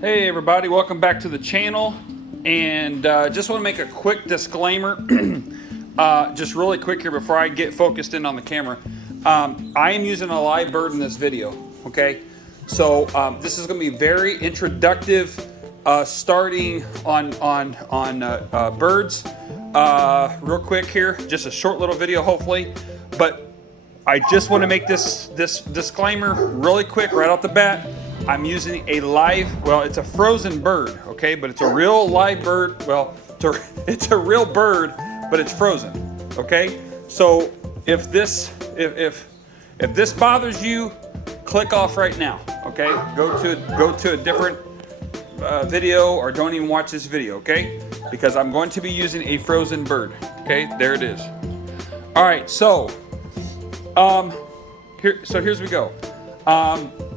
Hey everybody, welcome back to the channel. And just want to make a quick disclaimer, just really quick here before I get focused in on the camera. I am using a live bird in this video, okay? So this is going to be very introductive, starting on birds. Real quick here, just a short little video hopefully, but I just want to make this disclaimer really quick right off the bat. I'm using a live, well, it's a frozen bird, okay, but it's a real live bird. Well, it's a real bird, but it's frozen, okay. So if this bothers you, click off right now, okay. Go to a different video, or don't even watch this video, okay, because I'm going to be using a frozen bird. Okay, there it is. All right, so here's we go.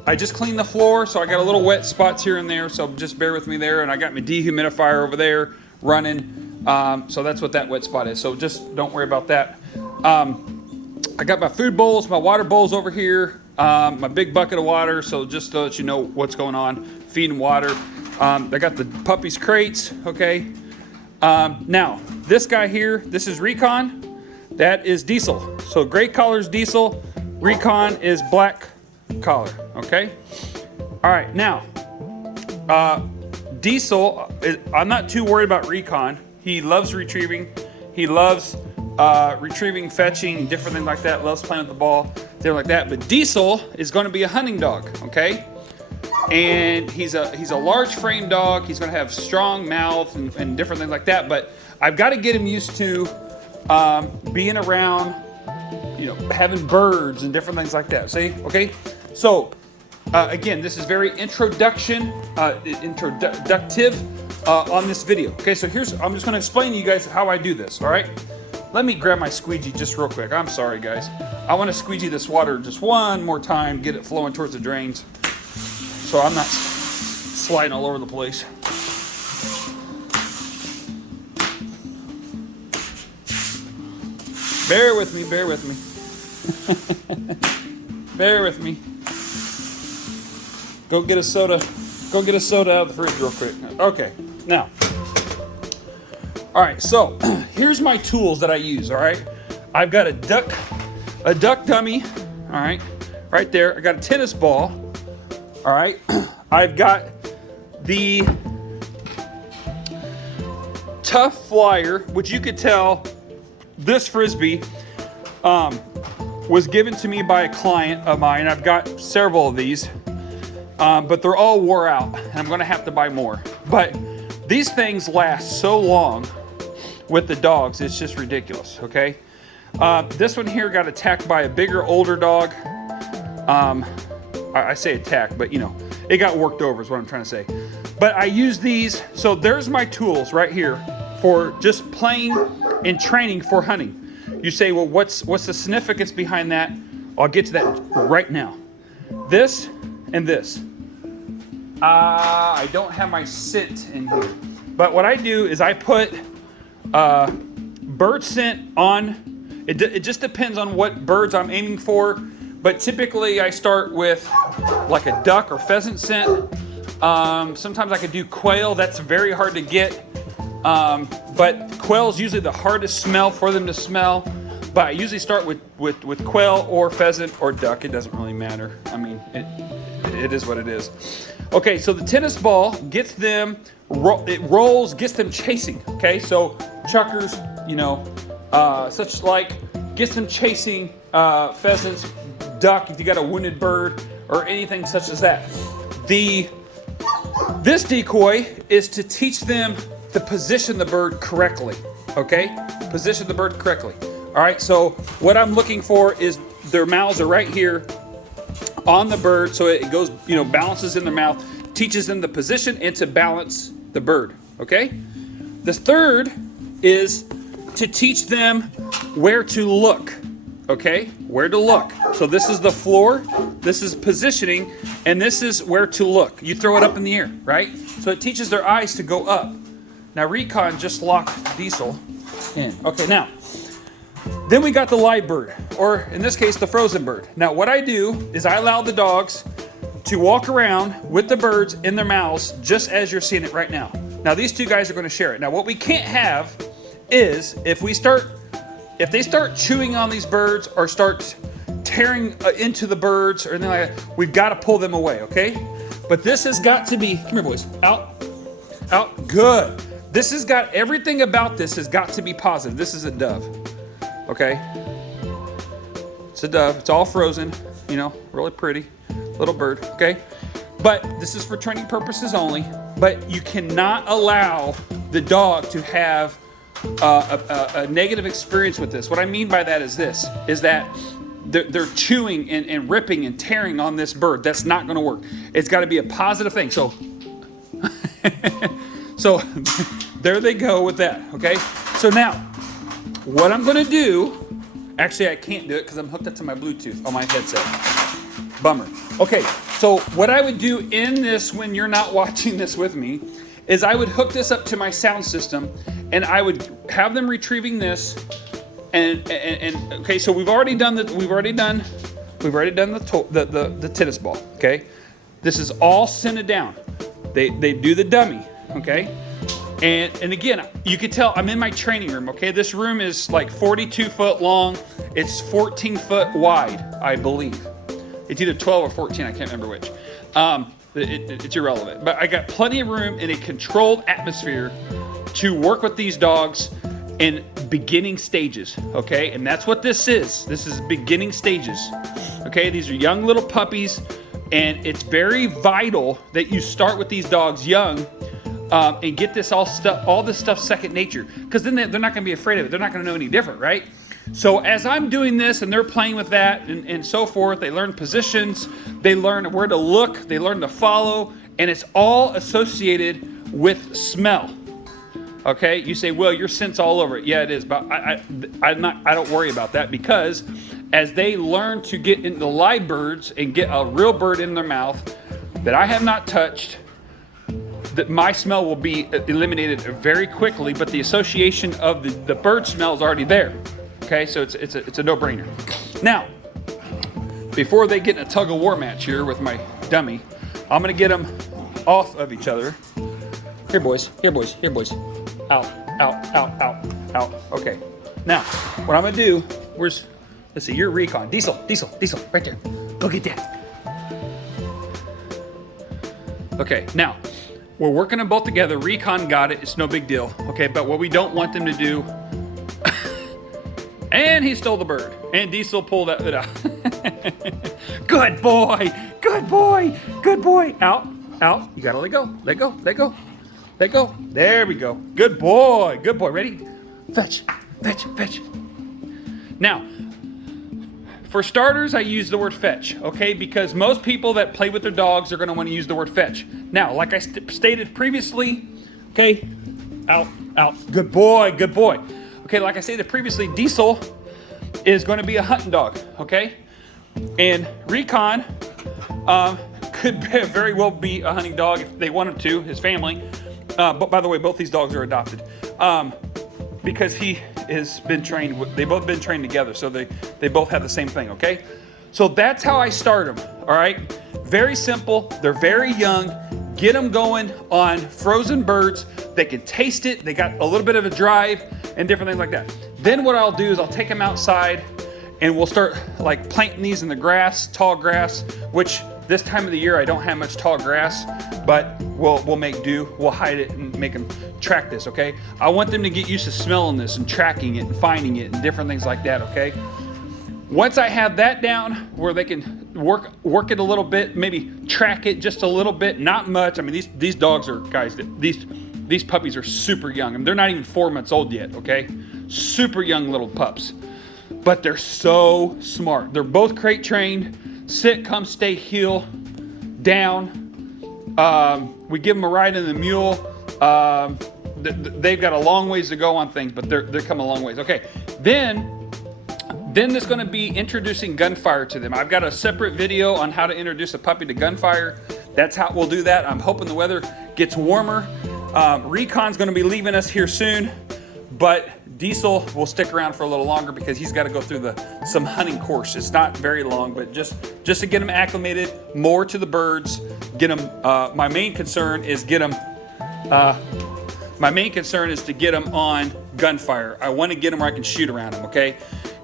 I just cleaned the floor, so I got a little wet spots here and there, so just bear with me there. And I got my dehumidifier over there running, so that's what that wet spot is. So just don't worry about that. I got my food bowls, my water bowls over here, my big bucket of water, so just to let you know what's going on, feeding water. I got the puppies crates, okay. Now, this guy here, this is Recon, that is Diesel. So gray collar is Diesel, Recon is black collar, okay. All right, now Diesel, I'm not too worried about Recon. He loves retrieving, he loves retrieving, fetching, different things like that, loves playing with the ball, things like that. But Diesel is going to be a hunting dog, okay, and he's a large frame dog. He's going to have strong mouth and different things like that, but I've got to get him used to being around, you know, having birds and different things like that. See, okay. So again, this is very introductive on this video. Okay, so I'm just going to explain to you guys how I do this. All right, let me grab my squeegee just real quick. I'm sorry, guys. I want to squeegee this water just one more time, get it flowing towards the drains, so I'm not sliding all over the place. Bear with me. Bear with me. Bear with me. Go get a soda. Go get a soda out of the fridge real quick. Okay, now. All right, so here's my tools that I use, all right? I've got a duck dummy, all right, right there. I got a tennis ball, all right? I've got the Tough Flyer, which you could tell this Frisbee was given to me by a client of mine. I've got several of these, but they're all wore out, and I'm gonna have to buy more. But these things last so long with the dogs, it's just ridiculous, okay? This one here got attacked by a bigger, older dog. I say attacked, but you know, it got worked over is what I'm trying to say. But I use these, so there's my tools right here for just playing and training for hunting. You say, well, what's the significance behind that? I'll get to that right now. This and this. I don't have my scent in here, but what I do is I put bird scent on. It just depends on what birds I'm aiming for, but typically I start with like a duck or pheasant scent. Sometimes I could do quail. That's very hard to get. But quail is usually the hardest smell for them to smell. But I usually start with quail or pheasant or duck. It doesn't really matter. I mean, it is what it is. Okay, so the tennis ball gets them, it rolls, gets them chasing. Okay, so chuckers, you know, such like, gets them chasing pheasants, duck, if you got a wounded bird, or anything such as that. This decoy is to teach them to position the bird correctly, okay? Position the bird correctly. All right, so what I'm looking for is their mouths are right here on the bird, so it goes, you know, balances in their mouth, teaches them the position and to balance the bird, okay? The third is to teach them where to look, okay? Where to look. So this is the floor, this is positioning, and this is where to look. You throw it up in the air, right? So it teaches their eyes to go up. Now Recon just locked Diesel in. Okay, now, then we got the live bird, or in this case, the frozen bird. Now what I do is I allow the dogs to walk around with the birds in their mouths just as you're seeing it right now. Now these two guys are going to share it. Now what we can't have is if they start chewing on these birds or start tearing into the birds or anything like that, we've got to pull them away, okay? But this has got to be, come here boys, out, good. This has got, everything about this has got to be positive. This is a dove, okay? It's a dove, it's all frozen, you know, really pretty little bird, okay? But this is for training purposes only, but you cannot allow the dog to have a negative experience with this. What I mean by that is this, is that they're chewing and ripping and tearing on this bird. That's not gonna work. It's gotta be a positive thing. So, so there they go with that, okay? So now, what I'm gonna do, actually I can't do it because I'm hooked up to my Bluetooth on my headset. Bummer. Okay, so what I would do in this when you're not watching this with me is I would hook this up to my sound system and I would have them retrieving this and okay, so we've already done the tennis ball, okay? This is all scented down. They do the dummy, okay? And again, you can tell I'm in my training room, okay? This room is like 42 foot long. It's 14 foot wide, I believe. It's either 12 or 14, I can't remember which. It's irrelevant. But I got plenty of room in a controlled atmosphere to work with these dogs in beginning stages, okay? And that's what this is. This is beginning stages, okay? These are young little puppies, and it's very vital that you start with these dogs young and get this all this stuff second nature, because then they're not gonna be afraid of it. They're not gonna know any different, right? So as I'm doing this and they're playing with that and so forth, they learn positions, they learn where to look, they learn to follow, and it's all associated with smell. Okay, you say, well, your scent's all over it. Yeah, it is, but I don't worry about that, because as they learn to get into live birds and get a real bird in their mouth that I have not touched, that my smell will be eliminated very quickly, but the association of the bird smell is already there. Okay, so it's a no-brainer. Now, before they get in a tug-of-war match here with my dummy, I'm gonna get them off of each other. Here, boys. Here, boys. Here, boys. Out, out, out, out, out. Okay. Now, what I'm gonna do, let's see, you're Recon. Diesel, right there. Go get that. Okay, now, we're working them both together. Recon got it, it's no big deal. Okay, but what we don't want them to do, and he stole the bird, and Diesel pulled it out. Good boy, good boy, good boy. Out, out, you gotta let go, let go, let go. Let go. There we go. Good boy. Good boy. Ready? Fetch. Fetch. Fetch. Now, for starters, I use the word fetch, okay? Because most people that play with their dogs are going to want to use the word fetch. Now, like I stated previously, okay? Out. Out. Good boy. Good boy. Okay, like I stated previously, Diesel is going to be a hunting dog, okay? And Recon could very well be a hunting dog if they wanted to, his family. But by the way, both these dogs are adopted because he has been trained. They've both been trained together, so they both have the same thing. Okay, so that's how I start them. All right, very simple. They're very young. Get them going on frozen birds. They can taste it. They got a little bit of a drive and different things like that. Then what I'll do is I'll take them outside, and we'll start like planting these in the grass, tall grass, which this time of the year I don't have much tall grass, but we'll make do. We'll hide it and make them track this, okay? I want them to get used to smelling this and tracking it and finding it and different things like that, okay? Once I have that down where they can work it a little bit, maybe track it just a little bit, not much. I mean, these dogs are, guys, these puppies are super young. I mean, they're not even 4 months old yet, okay? Super young little pups, but they're so smart. They're both crate trained. Sit, come, stay, heel, down. We give them a ride in the mule. They've got a long ways to go on things, but they're coming a long ways. Okay, then there's going to be introducing gunfire to them. I've got a separate video on how to introduce a puppy to gunfire. That's how we'll do that. I'm hoping the weather gets warmer. Recon's going to be leaving us here soon, but Diesel will stick around for a little longer because he's got to go through some hunting course. It's not very long, but just to get him acclimated more to the birds, get him, my main concern is to get him on gunfire. I want to get him where I can shoot around him, okay?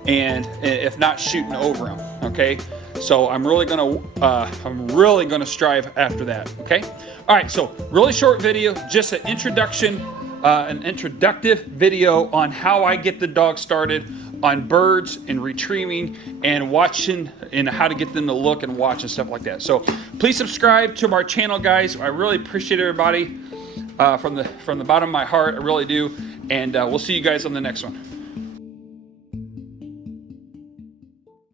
And if not, shooting over him, okay? So I'm really gonna strive after that, okay? All right, so really short video, just an introduction, an introductive video on how I get the dog started on birds and retrieving and watching and how to get them to look and watch and stuff like that. So please subscribe to our channel, guys. I really appreciate everybody from the bottom of my heart. I really do. And we'll see you guys on the next one.